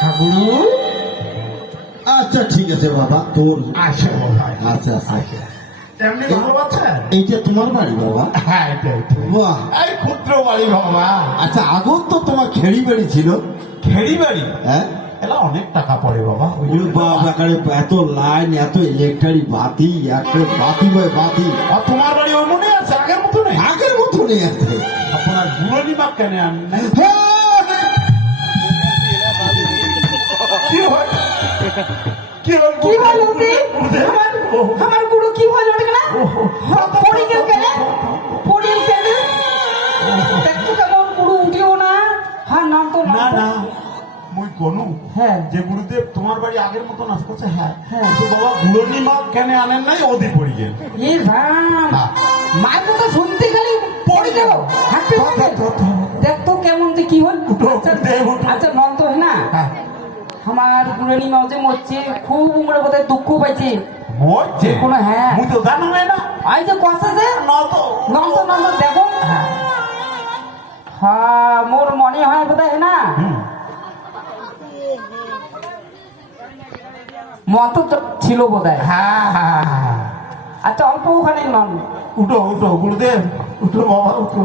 ঠাকুরু। আচ্ছা ঠিক আছে বাবা, তোর আচ্ছা বাবা, আচ্ছা আচ্ছা। এমনি ভালো আছেন? এইটা তোমার বাড়ি বাবা? হ্যাঁ এটাই। বাহ, এই ক্ষুদ্র বাড়ি বাবা। আচ্ছা আগর তো তোমার খেড়ি বাড়ি ছিল? খেড়ি বাড়ি? হ্যাঁ। এলা অনেক টাকা পড়ে বাবা। ওই বাবা, এত লাইন, এত ইলেকট্রিক বাতি, একটা বাতি বয় বাতি। আর তোমার বাড়ি ওই মনে আছে? আগের মতো নেই? আগের মতো নেই আছে। আপনার বুড়ো নিমাক কেন আনেন? কি হয়? কি হল? কি হলো রে? আমার গুরু কি হলো রে না? পড়ে গেল কেন? পড়ে গেল কেন? দেখো কেমন গুরু উঠিও না। হ্যাঁ না তো না না, মুই কোনু হ্যাঁ যে গুরুদেব তোমার বাড়ি আগের মতো নাচ করছে। হ্যাঁ হ্যাঁ। তো বাবা বুড়ো নিমাক কেন আনেন নাই? ওদি পড়ি গেল। এ রাম, হ্যাঁ। মায়ের কথা শুনতে গেলে পড়ে গেল। হাঁটতে হবে। দেখ তো কেমন যে কি হল। আচ্ছা আচ্ছা নন্দ না, হ্যাঁ আমার পুরানি মাঝে মরছে, খুব উমরে বোধহয় দুঃখ পাইছে। মরছে? কোনো হ্যাঁ মুই তো জানো না। আই যে কথা যে না তো। নন্দ নন্দ দেখো। হ্যাঁ মোর মনে হয় বোধহয় না মত তো ছিল বোধহয়। হ্যাঁ হ্যাঁ হ্যাঁ। আচ্ছা অল্প ওখানে নন। উঠো উঠো গুরুদেব, উঠো বাবা উঠো।